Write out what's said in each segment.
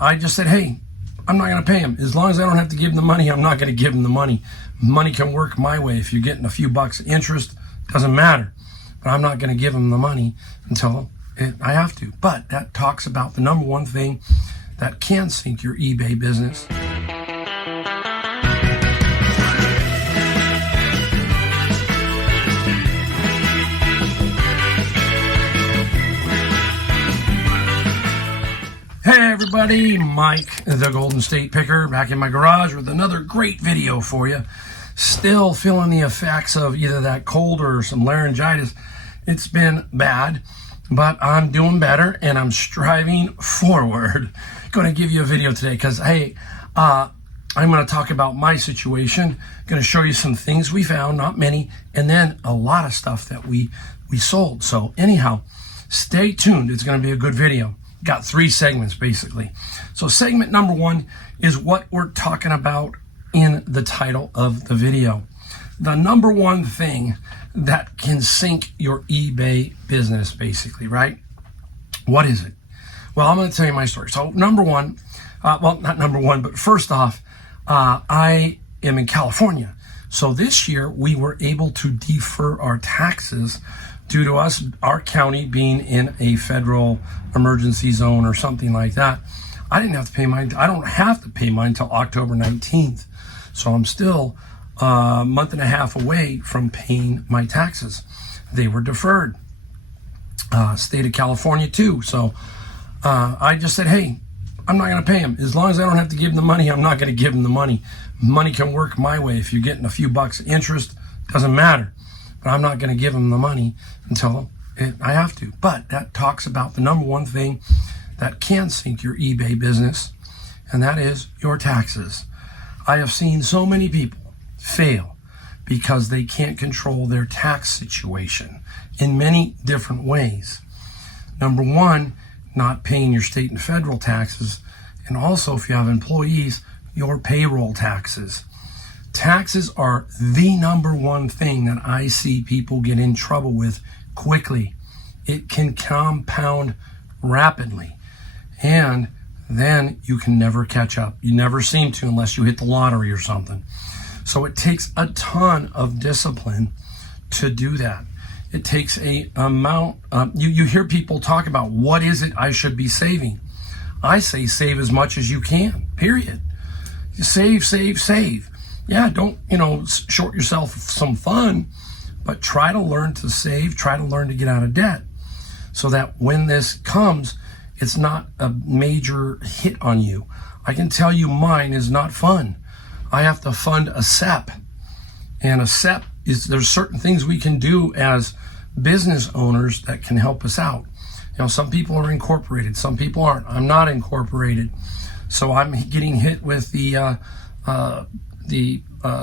I just said, hey, I'm not going to pay him. As long as I don't have to give him the money, I'm not going to give him the money. Money can work my way. If you're getting a few bucks interest, doesn't matter. But I'm not going to give him the money until I have to. But that talks about the number one thing that can sink your eBay business. Hey everybody, Mike, the Golden State Picker, back in my garage with another great video for you. Still feeling the effects of either that cold or some laryngitis. It's been bad, but I'm doing better and I'm striving forward. Going to give you a video today because, hey, I'm going to talk about my situation. Going to show you some things we found, not many, and then a lot of stuff that we sold. So anyhow, stay tuned. It's going to be a good video. Got 3 segments basically. So segment number 1 is what we're talking about in the title of the video. The number one thing that can sink your eBay business basically, right? What is it? Well, I'm going to tell you my story. So number 1, well, not number 1, but first off, I am in California. So this year we were able to defer our taxes due to our county being in a federal emergency zone or something like that. I didn't have to pay mine. I don't have to pay mine until October 19th. So I'm still a month and a half away from paying my taxes. They were deferred. State of California too. So I just said, hey, I'm not going to pay him. As long as I don't have to give him the money, I'm not going to give him the money. Money can work my way. If you're getting a few bucks interest, doesn't matter. But I'm not going to give him the money until I have to. But that talks about the number one thing that can sink your eBay business, and that is your taxes. I have seen so many people fail because they can't control their tax situation in many different ways. Number 1, not paying your state and federal taxes, and also if you have employees, your payroll taxes. Taxes are the number one thing that I see people get in trouble with quickly. It can compound rapidly, and then you can never catch up. You never seem to unless you hit the lottery or something. So it takes a ton of discipline to do that. It takes a amount. You hear people talk about what is it I should be saving. I say save as much as you can, period. Save, save, save. Yeah, don't, short yourself some fun, but try to learn to save, try to learn to get out of debt so that when this comes, it's not a major hit on you. I can tell you mine is not fun. I have to fund a SEP, and a SEP there's certain things we can do as business owners that can help us out. Some people are incorporated, some people aren't. I'm not incorporated, so I'm getting hit with the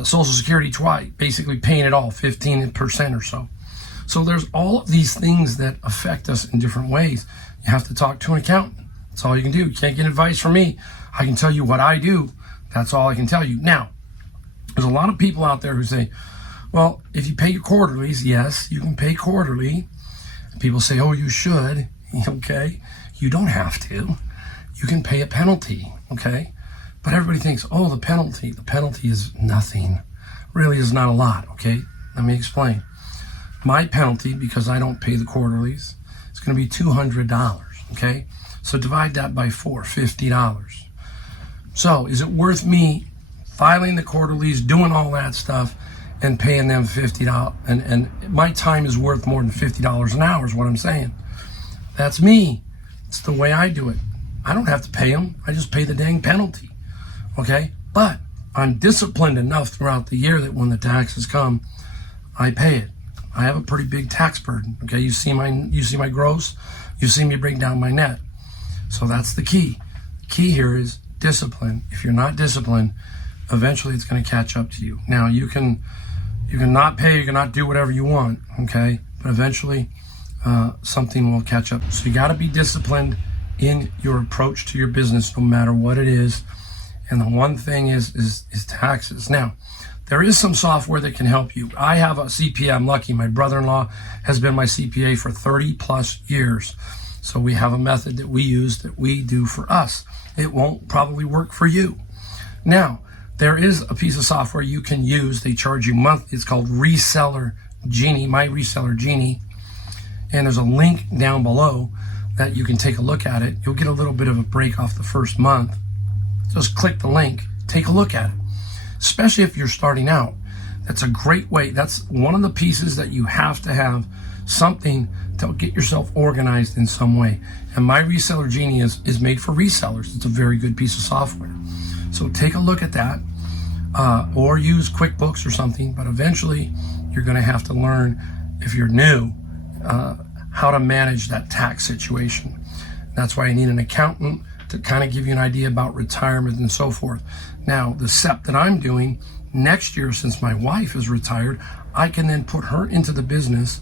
Social Security twice, basically paying it all, 15% or so. So there's all of these things that affect us in different ways. You have to talk to an accountant. That's all you can do. You can't get advice from me. I can tell you what I do. That's all I can tell you. Now, there's a lot of people out there who say, well, if you pay your quarterlies, yes, you can pay quarterly. People say, oh, you should. Okay. You don't have to. You can pay a penalty. Okay. But everybody thinks, oh, the penalty is nothing. Really is not a lot, okay? Let me explain. My penalty, because I don't pay the quarterlies, is going to be $200, okay? So divide that by 4, $50. So is it worth me filing the quarterlies, doing all that stuff, and paying them $50? And my time is worth more than $50 an hour is what I'm saying. That's me. It's the way I do it. I don't have to pay them. I just pay the dang penalty. Okay, but I'm disciplined enough throughout the year that when the taxes come, I pay it. I have a pretty big tax burden. Okay, you see my gross, you see me bring down my net. So that's the key. The key here is discipline. If you're not disciplined, eventually it's going to catch up to you. Now you can not pay, you can not do whatever you want. Okay, but eventually something will catch up. So you got to be disciplined in your approach to your business, no matter what it is. And the one thing is taxes. Now, there is some software that can help you. I have a CPA. I'm lucky. My brother-in-law has been my CPA for 30 plus years. So we have a method that we use that we do for us. It won't probably work for you. Now, there is a piece of software you can use. They charge you monthly. It's called Reseller Genie, My Reseller Genie. And there's a link down below that you can take a look at it. You'll get a little bit of a break off the first month. Just click the link, take a look at it. Especially if you're starting out. That's a great way. That's one of the pieces that you have to have something to get yourself organized in some way. And My Reseller Genie is made for resellers. It's a very good piece of software. So take a look at that, or use QuickBooks or something. But eventually, you're going to have to learn, if you're new, how to manage that tax situation. That's why I need an accountant to kind of give you an idea about retirement and so forth. Now, the SEP that I'm doing next year, since my wife is retired, I can then put her into the business,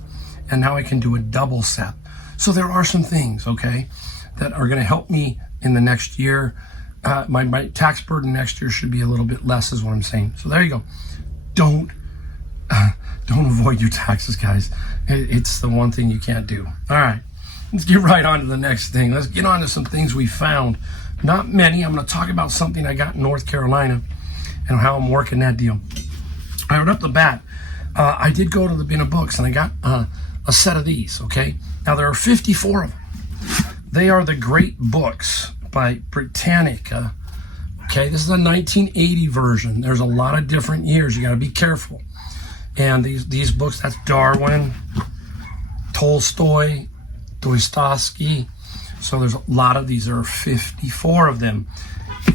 and now I can do a double SEP. So there are some things, okay, that are going to help me in the next year. My tax burden next year should be a little bit less, is what I'm saying. So there you go. Don't avoid your taxes, guys. It's the one thing you can't do. All right, let's get right on to the next thing. Let's get on to some things we found. Not many. I'm going to talk about something I got in North Carolina and how I'm working that deal. All right, right up the bat, I did go to the bin of books, and I got a set of these, okay? Now, there are 54 of them. They are the Great Books by Britannica. Okay, this is a 1980 version. There's a lot of different years. You got to be careful. And these books, that's Darwin, Tolstoy, Dostoevsky. So there's a lot of these. There are 54 of them.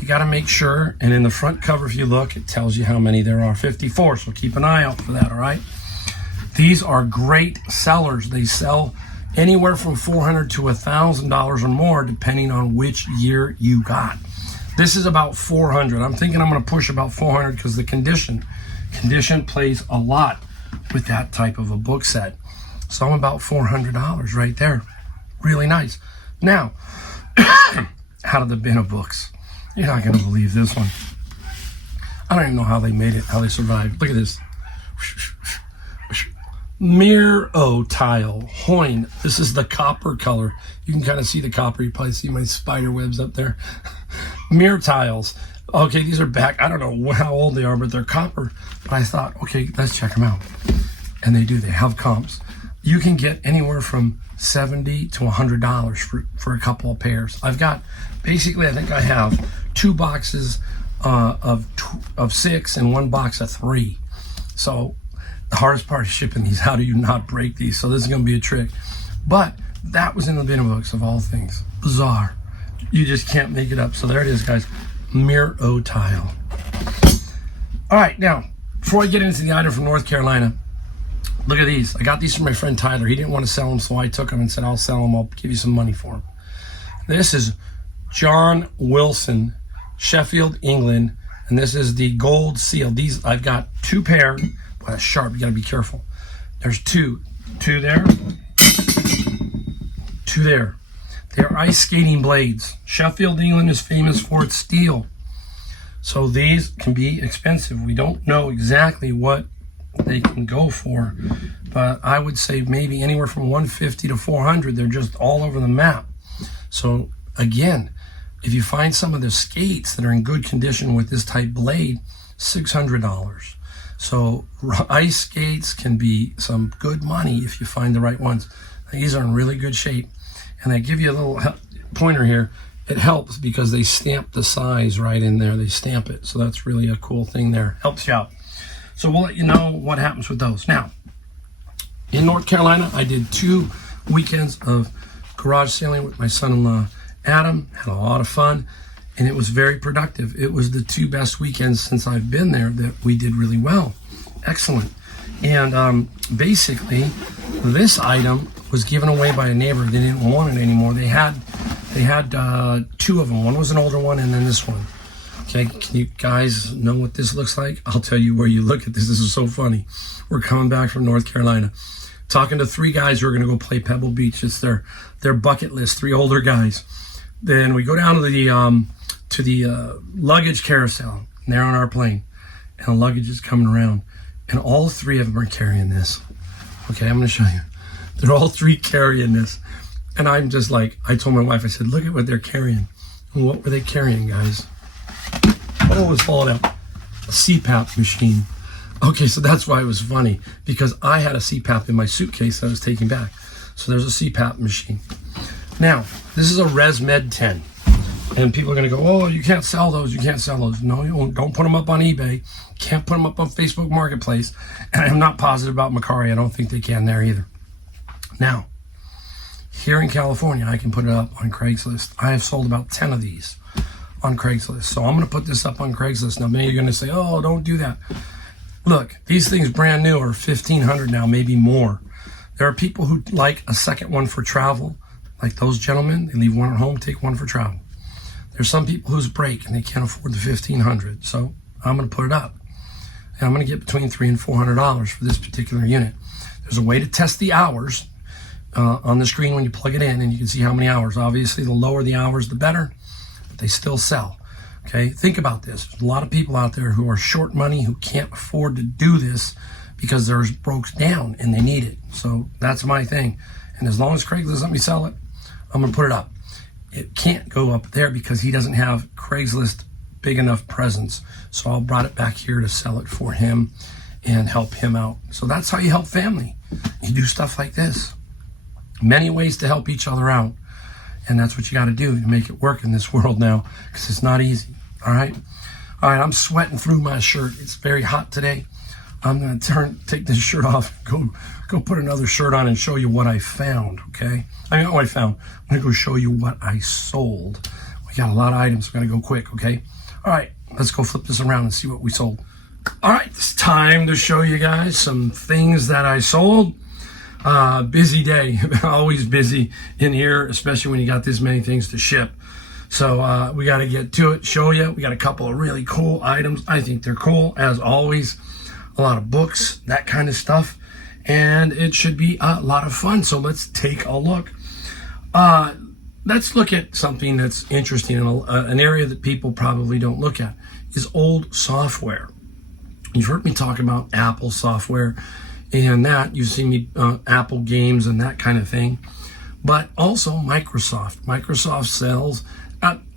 You got to make sure, and in the front cover, if you look, it tells you how many there are. 54, so keep an eye out for that, all right? These are great sellers. They sell anywhere from $400 to $1,000 or more, depending on which year you got. This is about 400. I'm thinking I'm going to push about 400 because the condition plays a lot with that type of a book set. So I'm about $400 right there. Really nice. Now, out of the bin of books. You're not going to believe this one. I don't even know how they made it, how they survived. Look at this. Miro tile, Hoyne. This is the copper color. You can kind of see the copper. You probably see my spider webs up there. Mirror tiles. Okay, these are back. I don't know how old they are, but they're copper. But I thought, okay, let's check them out. And they do. They have comps. You can get anywhere from $70 to $100 for a couple of pairs. I've got, basically, I think I have 2 boxes of 6 and 1 box of 3. So the hardest part is shipping these. How do you not break these? So this is going to be a trick. But that was in the bin of books, of all things. Bizarre. You just can't make it up. So there it is, guys. Miro tile. All right, now, before I get into the item from North Carolina, look at these. I got these from my friend Tyler. He didn't want to sell them, so I took them and said, I'll sell them. I'll give you some money for them. This is John Wilson, Sheffield, England, and this is the gold seal. These, I've got 2 pair. Boy, that's sharp. You got to be careful. There's 2. 2 there. 2 there. They're ice skating blades. Sheffield, England is famous for its steel. So these can be expensive. We don't know exactly what they can go for, but I would say maybe anywhere from $150 to $400. They're just all over the map. So again, if you find some of the skates that are in good condition with this type blade, $600. So ice skates can be some good money if you find the right ones. These are in really good shape, and I give you a little pointer here. It helps because they stamp the size right in there. They stamp it, so that's really a cool thing there. Helps you out. So we'll let you know what happens with those. Now, in North Carolina, I did 2 weekends of garage sailing with my son-in-law, Adam. Had a lot of fun, and it was very productive. It was the 2 best weekends since I've been there that we did really well. Excellent. And basically, this item was given away by a neighbor. They didn't want it anymore. They had 2 of them. One was an older one, and then this one. Okay, can you guys know what this looks like? I'll tell you where you look at this. This is so funny. We're coming back from North Carolina, talking to 3 guys who are going to go play Pebble Beach. It's their bucket list, 3 older guys. Then we go down to the luggage carousel, and they're on our plane, and the luggage is coming around, and all 3 of them are carrying this. Okay, I'm going to show you. They're all 3 carrying this. And I'm just like, I told my wife, I said, look at what they're carrying. And what were they carrying, guys? Oh, it was falling out. A CPAP machine. Okay, so that's why it was funny, because I had a CPAP in my suitcase that I was taking back. So there's a CPAP machine. Now, this is a ResMed 10. And people are going to go, oh, you can't sell those. You can't sell those. No, you won't. Don't put them up on eBay. Can't put them up on Facebook Marketplace. And I'm not positive about Macari. I don't think they can there either. Now, here in California, I can put it up on Craigslist. I have sold about 10 of these on Craigslist. So I'm going to put this up on Craigslist. Now, many are going to say, oh, don't do that. Look, these things brand new are $1,500 now, maybe more. There are people who like a second one for travel, like those gentlemen. They leave one at home, take one for travel. There's some people who's break and they can't afford the $1,500. So I'm going to put it up. And I'm going to get between $300 and $400 for this particular unit. There's a way to test the hours on the screen when you plug it in, and you can see how many hours. Obviously, the lower the hours, the better, but they still sell. Okay, think about this. There's a lot of people out there who are short money, who can't afford to do this because theirs broke down and they need it. So that's my thing. And as long as Craigslist let me sell it, I'm going to put it up. It can't go up there because he doesn't have Craigslist big enough presence. So I brought it back here to sell it for him and help him out. So that's how you help family. You do stuff like this. Many ways to help each other out. And that's what you got to do to make it work in this world now, because it's not easy. All right. I'm sweating through my shirt. It's very hot today. I'm going to take this shirt off, go put another shirt on and show you what I found. Okay. I know what I found. I'm going to go show you what I sold. We got a lot of items. We're going to go quick. Okay. All right. Let's go flip this around and see what we sold. All right. It's time to show you guys some things that I sold. Busy day, always busy in here, especially when you got this many things to ship. So we got to get to it, show you. We got a couple of really cool items. I think they're cool, as always. A lot of books, that kind of stuff. And it should be a lot of fun. So let's take a look. Let's look at something that's interesting, and an area that people probably don't look at is old software. You've heard me talk about Apple software and that. You've seen me Apple games and that kind of thing. But also Microsoft. Microsoft sells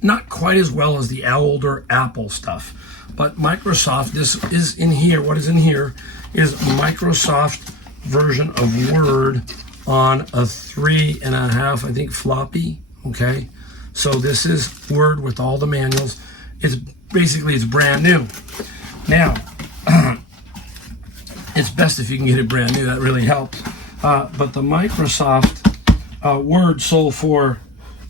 not quite as well as the older Apple stuff. But Microsoft, this is in here. What is in here is Microsoft version of Word on a 3.5, I think, floppy. Okay. So this is Word with all the manuals. It's brand new. Now, it's best if you can get it brand new. That really helps. But the Microsoft Word sold for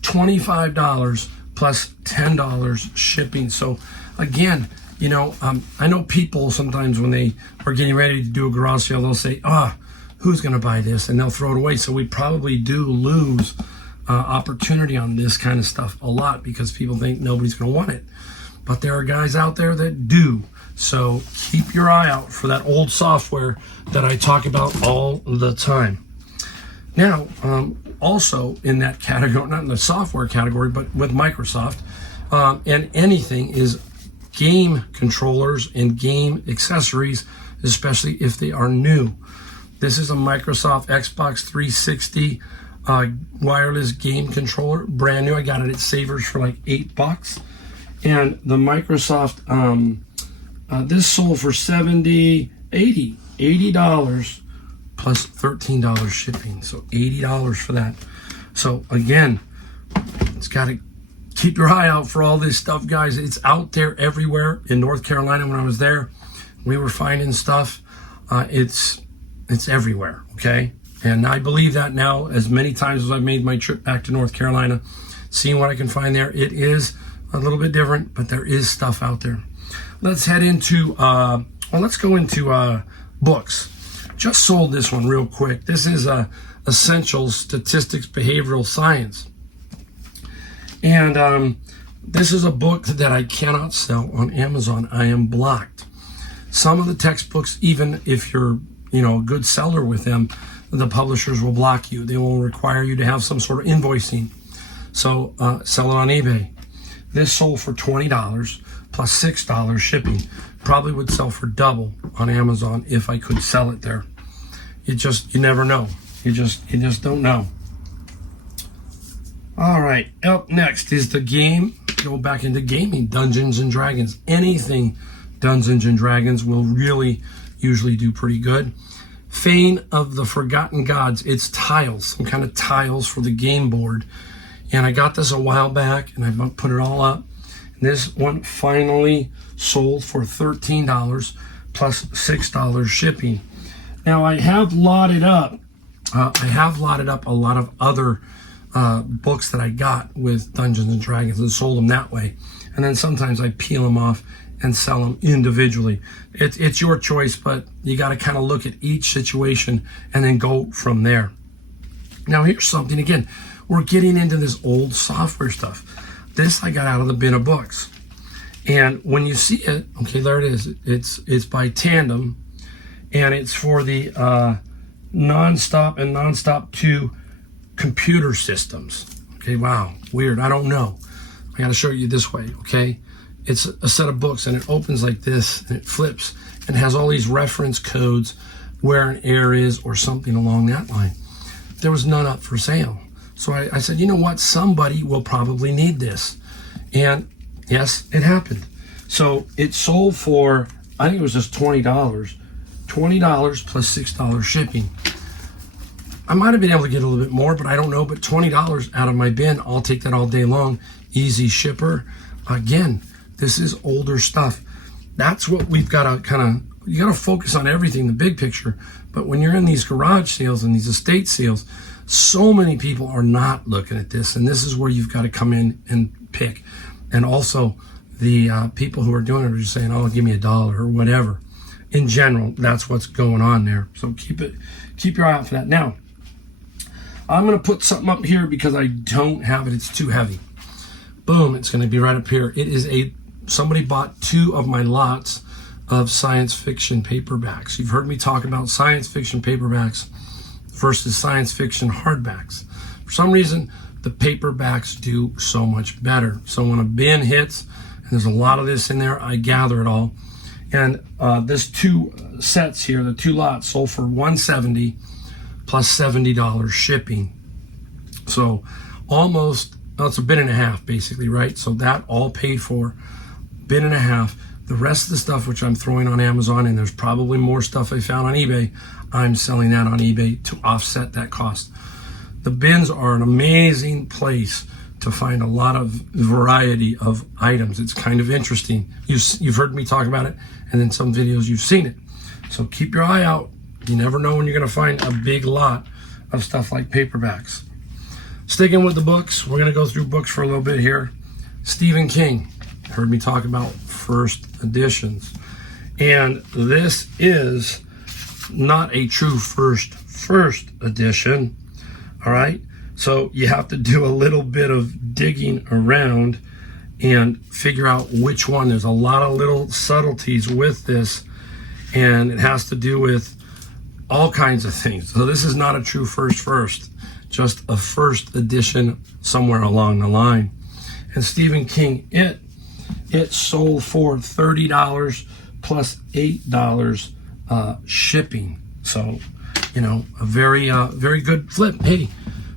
$25 plus $10 shipping. So again, you know, I know people sometimes when they are getting ready to do a garage sale, they'll say, who's going to buy this? And they'll throw it away. So we probably do lose opportunity on this kind of stuff a lot because people think nobody's going to want it. But there are guys out there that do. So keep your eye out for that old software that I talk about all the time. Now, also in that category, not in the software category, but with Microsoft, and anything is game controllers and game accessories, especially if they are new. This is a Microsoft Xbox 360 wireless game controller, brand new. I got it at Savers for like $8. And the Microsoft, this sold for $80 plus $13 shipping. So $80 for that. So again, it's got to keep your eye out for all this stuff, guys. It's out there everywhere. In North Carolina, when I was there, we were finding stuff. It's everywhere, okay? And I believe that now, as many times as I've made my trip back to North Carolina, seeing what I can find there, it is a little bit different, but there is stuff out there. Let's head into, let's go into books. Just sold this one real quick. This is Essentials Statistics Behavioral Science. And this is a book that I cannot sell on Amazon. I am blocked. Some of the textbooks, even if you're, a good seller with them, the publishers will block you. They will require you to have some sort of invoicing. So sell it on eBay. This sold for $20 plus $6 shipping. Probably would sell for double on Amazon if I could sell it there. You never know. You just don't know. All right, up next is the game. Go back into gaming, Dungeons and Dragons. Anything Dungeons and Dragons will really usually do pretty good. Fane of the Forgotten Gods. It's tiles, some kind of tiles for the game board. And I got this a while back, and I put it all up. And this one finally sold for $13 plus $6 shipping. Now I have lotted up. A lot of other books that I got with Dungeons and Dragons and sold them that way. And then sometimes I peel them off and sell them individually. It's your choice, but you got to kind of look at each situation and then go from there. Now here's something, again, we're getting into this old software stuff. This I got out of the bin of books. And when you see it, okay, there it is. It's by Tandem, and it's for the Nonstop and Nonstop 2 computer systems. Okay, wow, weird, I don't know. I gotta show you this way, okay? It's a set of books, and it opens like this, and it flips, and has all these reference codes where an error is or something along that line. There was none up for sale. So I said, you know what, somebody will probably need this. And yes, it happened. So it sold for, I think it was just $20 plus $6 shipping. I might have been able to get a little bit more, but I don't know. But $20 out of my bin, I'll take that all day long. Easy shipper. Again, this is older stuff. That's what we've got to kind of, you got to focus on everything, the big picture. But when you're in these garage sales and these estate sales, so many people are not looking at this. And this is where you've got to come in and pick. And also the people who are doing it are just saying, oh, give me $1 or whatever. In general, that's what's going on there. So keep your eye out for that. Now, I'm going to put something up here because I don't have it. It's too heavy. Boom, it's going to be right up here. It is somebody bought 2 of my lots of science fiction paperbacks. You've heard me talk about science fiction paperbacks versus science fiction hardbacks. For some reason, the paperbacks do so much better. So when a bin hits, and there's a lot of this in there, I gather it all. And this 2 sets here, the 2 lots, sold for $170 plus $70 shipping. So almost, well, it's a bin and a half basically, right? So that all paid for, bin and a half. The rest of the stuff, which I'm throwing on Amazon, and there's probably more stuff I found on eBay, I'm selling that on eBay to offset that cost. The bins are an amazing place to find a lot of variety of items. It's kind of interesting. You've heard me talk about it, and in some videos you've seen it. So keep your eye out. You never know when you're going to find a big lot of stuff like paperbacks. Sticking with the books, we're going to go through books for a little bit here. Stephen King. Heard me talk about first editions. And this is not a true first edition. All right? So you have to do a little bit of digging around and figure out which one. There's a lot of little subtleties with this, and it has to do with all kinds of things. So this is not a true first, just a first edition somewhere along the line. And Stephen King, it sold for $30 plus $8 shipping. So, you know, a very good flip. Hey,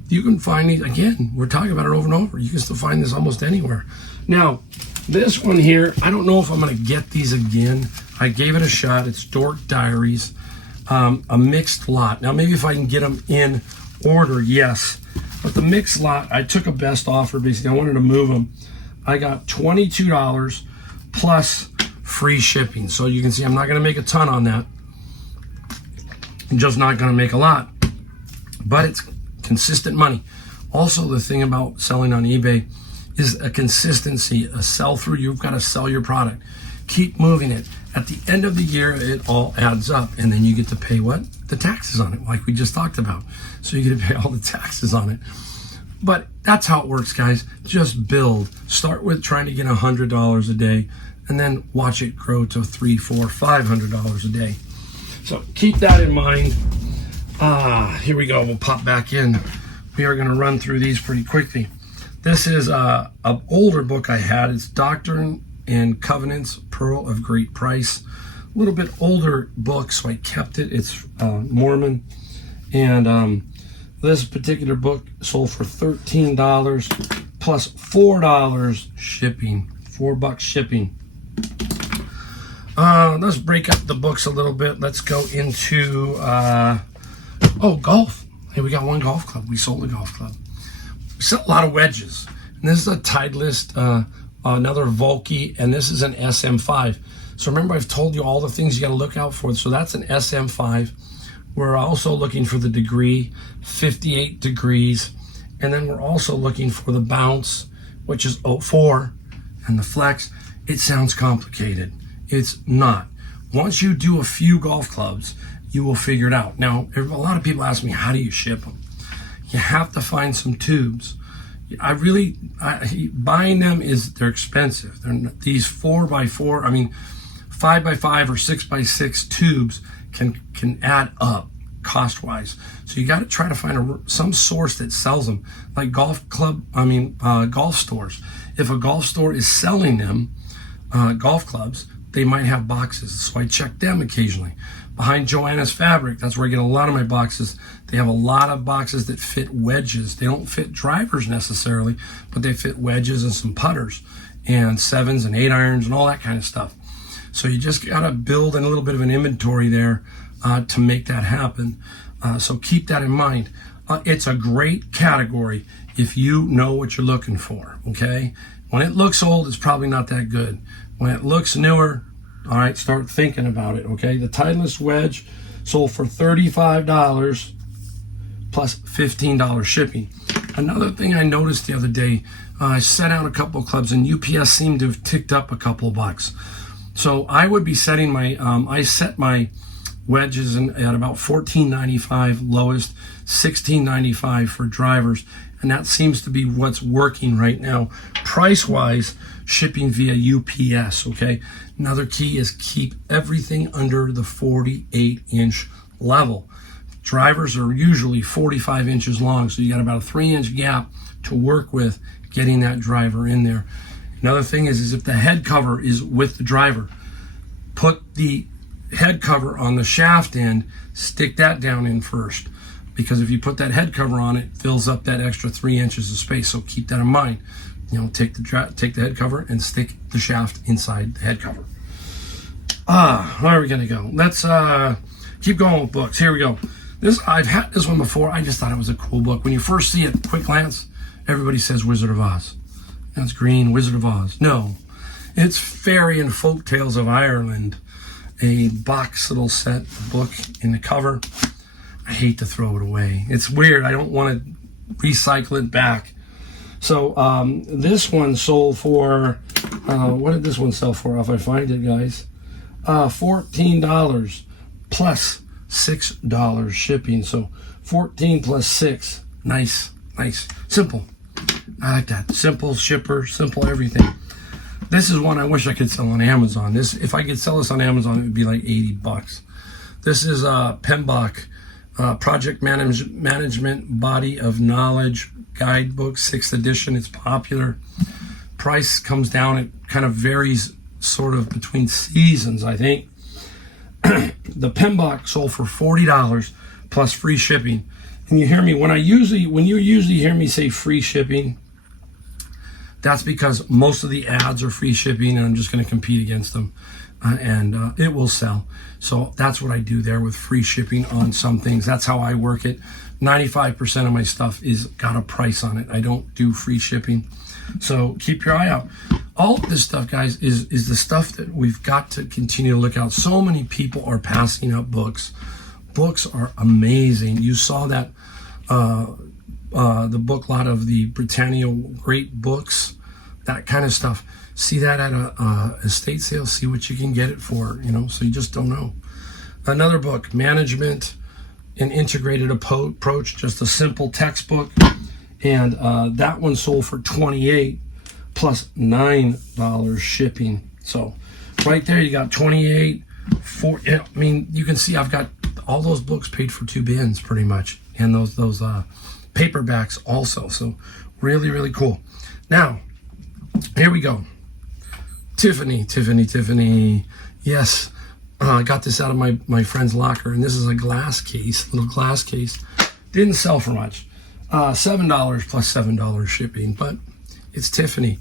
you can find these, again, we're talking about it over and over. You can still find this almost anywhere. Now, this one here, I don't know if I'm going to get these again. I gave it a shot. It's Dork Diaries, a mixed lot. Now, maybe if I can get them in order, yes. But the mixed lot, I took a best offer. Basically, I wanted to move them. I got $22 plus free shipping. So you can see I'm not going to make a ton on that. I'm just not going to make a lot. But it's consistent money. Also, the thing about selling on eBay is a consistency, a sell-through. You've got to sell your product. Keep moving it. At the end of the year, it all adds up, and then you get to pay what? The taxes on it, like we just talked about. So you get to pay all the taxes on it. But that's how it works, guys. Just build. Start with trying to get $100 a day, and then watch it grow to $300, $400, $500 a day. So keep that in mind. Here we go. We'll pop back in. We are going to run through these pretty quickly. This is an older book I had. It's Doctrine and Covenants, Pearl of Great Price. A little bit older book, so I kept it. It's Mormon. And This particular book sold for $13 plus $4 shipping. $4 shipping. Let's break up the books a little bit. Let's go into golf. Hey, we got one golf club. We sold a golf club. We sell a lot of wedges. And this is a Titleist, another Volkey, and this is an SM5. So remember, I've told you all the things you got to look out for. So that's an SM5. We're also looking for the degree, 58 degrees. And then we're also looking for the bounce, which is 04, and the flex. It sounds complicated. It's not. Once you do a few golf clubs, you will figure it out. Now, a lot of people ask me, how do you ship them? You have to find some tubes. Buying them they're expensive. They're these 4x4, 5x5 or 6x6 tubes can add up cost-wise. So you got to try to find some source that sells them, like golf stores. If a golf store is selling them golf clubs, they might have boxes. So I check them occasionally. Behind Joanna's Fabric, that's where I get a lot of my boxes. They have a lot of boxes that fit wedges. They don't fit drivers necessarily, but they fit wedges and some putters and 7s and 8 irons and all that kind of stuff. So you just got to build in a little bit of an inventory there to make that happen. So keep that in mind. It's a great category if you know what you're looking for, okay? When it looks old, it's probably not that good. When it looks newer, all right, start thinking about it, okay? The Titleist wedge sold for $35 plus $15 shipping. Another thing I noticed the other day, I sent out a couple of clubs and UPS seemed to have ticked up a couple of bucks. So I would be setting my, I set my wedges at about $14.95 lowest, $16.95 for drivers, and that seems to be what's working right now. Price-wise, shipping via UPS, okay? Another key is keep everything under the 48-inch level. Drivers are usually 45 inches long, so you got about a 3-inch gap to work with getting that driver in there. Another thing is if the head cover is with the driver, put the head cover on the shaft end, stick that down in first. Because if you put that head cover on, it fills up that extra 3 inches of space. So keep that in mind. Take the head cover and stick the shaft inside the head cover. Where are we gonna go? Let's keep going with books. Here we go. I've had this one before. I just thought it was a cool book. When you first see it, quick glance, everybody says Wizard of Oz. That's green, Wizard of Oz. No, it's Fairy and Folk Tales of Ireland. A box little set book in the cover. I hate to throw it away. It's weird. I don't want to recycle it back. So this one sold for, what did this one sell for? If I find it, guys, $14 plus $6 shipping. So 14 plus 6. Nice. Simple. I like that. Simple shipper, simple everything. This is one I wish I could sell on Amazon. If I could sell this on Amazon, it would be like $80. This is PMBOK. Project Management Body of Knowledge Guidebook, 6th edition. It's popular. Price comes down. It kind of varies sort of between seasons, I think. The PMBOK sold for $40 plus free shipping. And you hear me, when you usually hear me say free shipping, that's because most of the ads are free shipping and I'm just going to compete against them. And it will sell. So that's what I do there with free shipping on some things. That's how I work it. 95% of my stuff is got a price on it. I don't do free shipping. So keep your eye out. All of this stuff, guys, is the stuff that we've got to continue to look out. So many people are passing up books. Books are amazing. You saw that the book lot of the Britannia Great Books, that kind of stuff. See that at a estate sale, see what you can get it for, so you just don't know. Another book, Management and Integrated Approach, just a simple textbook. And that one sold for $28 plus $9 shipping. So right there, you got $28, you can see I've got all those books paid for 2 bins pretty much. And those paperbacks also. So really, really cool. Now, here we go. Tiffany. Yes, I got this out of my friend's locker, and this is a little glass case. Didn't sell for much. $7 plus $7 shipping, but it's Tiffany.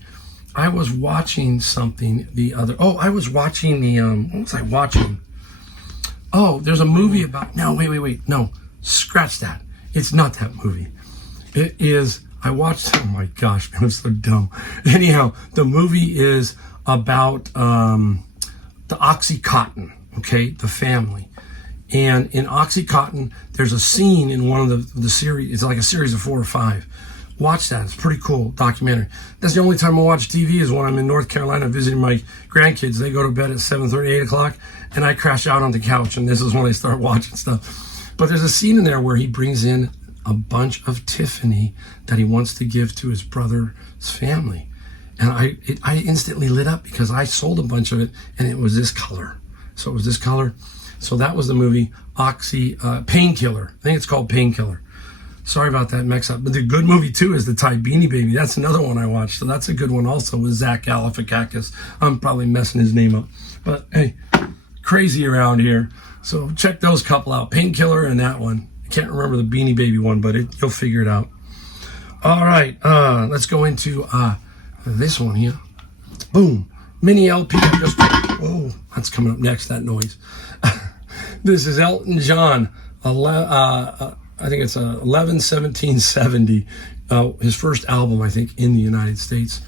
I was watching something the other, I was watching the, what was I watching? Oh, there's a movie about, no, wait, no, scratch that. It's not that movie. It is, I watched, oh my gosh, man, I'm so dumb. Anyhow, the movie is about the Oxycontin, okay, the family. And in Oxycontin, there's a scene in one of the series, it's like a series of 4 or 5. Watch that. It's a pretty cool documentary. That's the only time I watch TV is when I'm in North Carolina visiting my grandkids. They go to bed at 7:30, 8 o'clock, and I crash out on the couch, and this is when I start watching stuff. But there's a scene in there where he brings in a bunch of Tiffany that he wants to give to his brother's family. And I instantly lit up because I sold a bunch of it, and it was this color. So it was this color. So that was the movie Painkiller. I think it's called Painkiller. Sorry about that mix up. But the good movie, too, is the Thai Beanie Baby. That's another one I watched. So that's a good one also with Zach Galifianakis. I'm probably messing his name up. But, hey, crazy around here. So check those couple out. Painkiller and that one. I can't remember the Beanie Baby one, but you'll figure it out. All right. Let's go into this one here. Boom. Mini LP. Whoa. That's coming up next, that noise. This is Elton John. I think it's 11/17/70, his first album, I think, in the United States.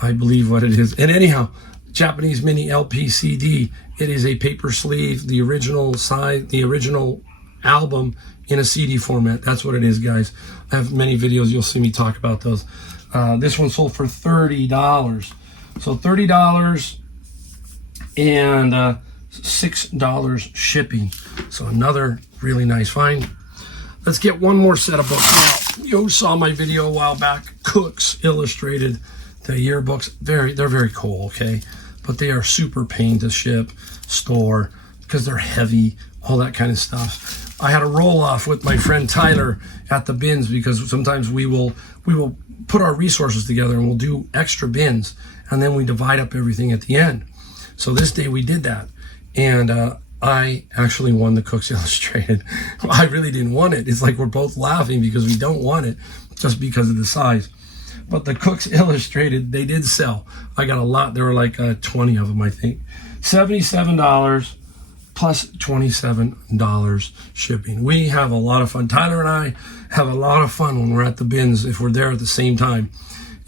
I believe what it is. And anyhow, Japanese mini LP CD. It is a paper sleeve, the original size, the original album in a CD format. That's what it is, guys. I have many videos. You'll see me talk about those. This one sold for $30. So $30 and $6 shipping. So another really nice find. Let's get one more set of books. Now, you saw my video a while back. Cook's Illustrated, the yearbooks. They're very cool, okay? But they are super pain to ship, store, because they're heavy, all that kind of stuff. I had a roll-off with my friend Tyler at the bins because sometimes we will put our resources together and we'll do extra bins, and then we divide up everything at the end. So this day we did that. And I actually won the Cook's Illustrated. I really didn't want it. It's like we're both laughing because we don't want it just because of the size. But the Cook's Illustrated, they did sell. I got a lot. There were like 20 of them, I think. $77 plus $27 shipping. We have a lot of fun. Tyler and I have a lot of fun when we're at the bins if we're there at the same time.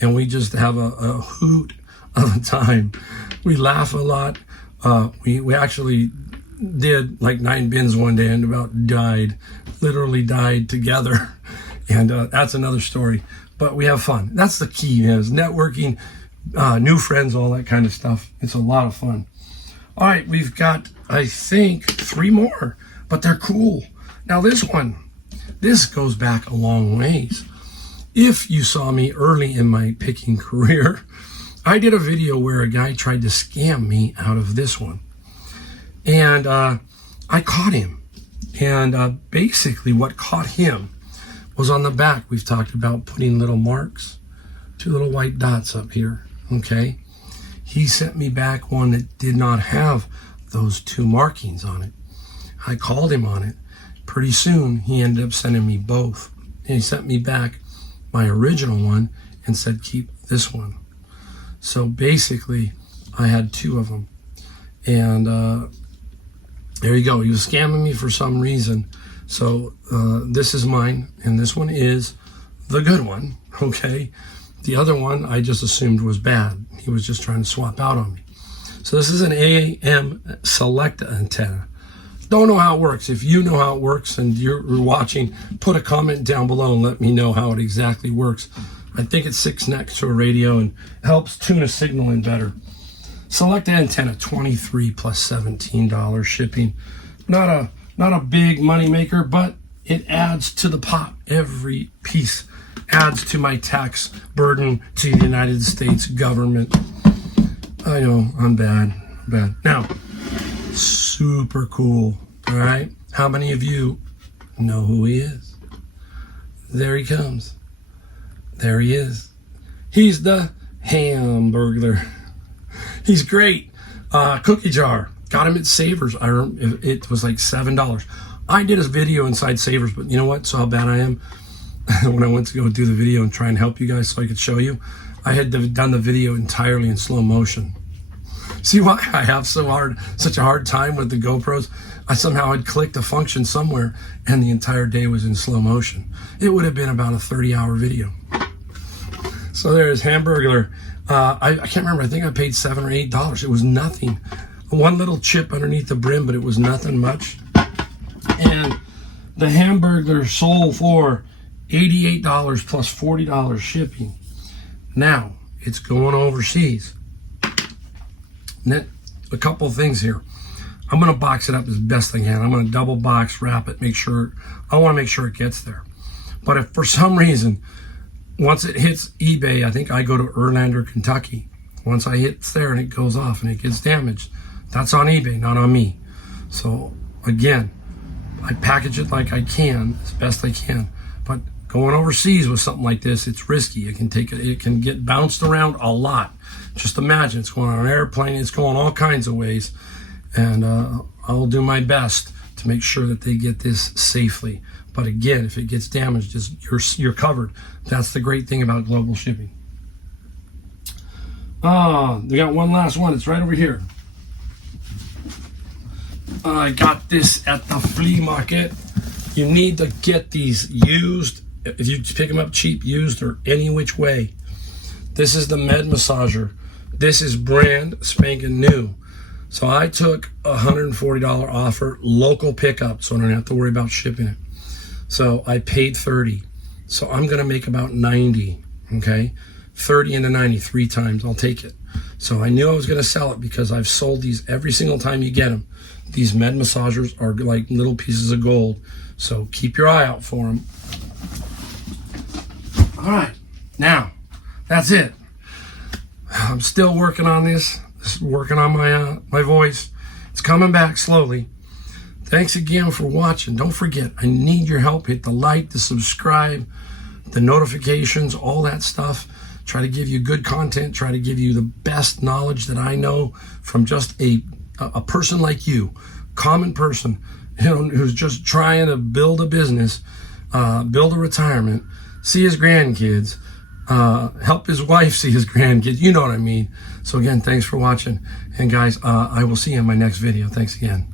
And we just have a hoot of a time. We laugh a lot. We actually did like 9 bins one day and about literally died together. And that's another story. But we have fun. That's the key, is networking, new friends, all that kind of stuff. It's a lot of fun. All right, we've got, I think, 3 more, but they're cool. Now this goes back a long ways. If you saw me early in my picking career, I did a video where a guy tried to scam me out of this one. And I caught him. And basically what caught him was on the back. We've talked about putting little marks, 2 little white dots up here, okay? He sent me back one that did not have those 2 markings on it. I called him on it. Pretty soon, he ended up sending me both. And he sent me back my original one and said, keep this one. So basically, I had 2 of them. And there you go. He was scamming me for some reason. So this is mine, and this one is the good one, okay? The other one I just assumed was bad. He was just trying to swap out on me. So this is an AM select antenna. Don't know how it works. If you know how it works and you're watching, put a comment down below and let me know how it exactly works. I think it sits next to a radio and helps tune a signal in better. Select antenna, $23 plus $17 shipping. Not a big money maker, but it adds to the pot. Every piece adds to my tax burden to the United States government. I know, I'm bad. Now, super cool, all right? How many of you know who he is? There he comes. There he is. He's the Hamburglar. He's great. Cookie jar. Got him at Savers. It was like $7. I did a video inside Savers, but you know what? So how bad I am. When I went to go do the video and try and help you guys so I could show you, I had done the video entirely in slow motion. See why I have such a hard time with the GoPros? I somehow had clicked a function somewhere and the entire day was in slow motion. It would have been about a 30-hour video. So there's Hamburglar. I can't remember. I think I paid $7 or $8. It was nothing. One little chip underneath the brim, but it was nothing much. And the Hamburglar sold for $88 plus $40 shipping. Now it's going overseas. A couple of things here. I'm going to box it up as best I can. I'm going to double box, wrap it, I want to make sure it gets there. But if for some reason, once it hits eBay, I think I go to Erlander, Kentucky. Once I hit there and it goes off and it gets damaged, that's on eBay, not on me. So again, I package it like I can, as best I can. But going overseas with something like this, it's risky. It can get bounced around a lot. Just imagine, it's going on an airplane, it's going all kinds of ways. And I'll do my best to make sure that they get this safely. But again, if it gets damaged, you're covered. That's the great thing about global shipping. They got one last one. It's right over here. I got this at the flea market. You need to get these used. If you pick them up cheap, used, or any which way. This is the Med Massager. This is brand spanking new. So I took a $140 offer, local pickup, so I don't have to worry about shipping it. So I paid $30. So I'm gonna make about $90, okay? 30 into 90, 3 times, I'll take it. So I knew I was gonna sell it because I've sold these every single time you get them. These Med Massagers are like little pieces of gold. So keep your eye out for them. All right, now, that's it. I'm still working on this. Working on my voice. It's coming back slowly. Thanks again for watching. Don't forget, I need your help. Hit the like, the subscribe, the notifications, all that stuff. Try to give you good content. Try to give you the best knowledge that I know from just a person like you, common person, who's just trying to build a business, build a retirement, see his grandkids, help his wife see his grandkids. You know what I mean. So again, thanks for watching. And guys, I will see you in my next video. Thanks again.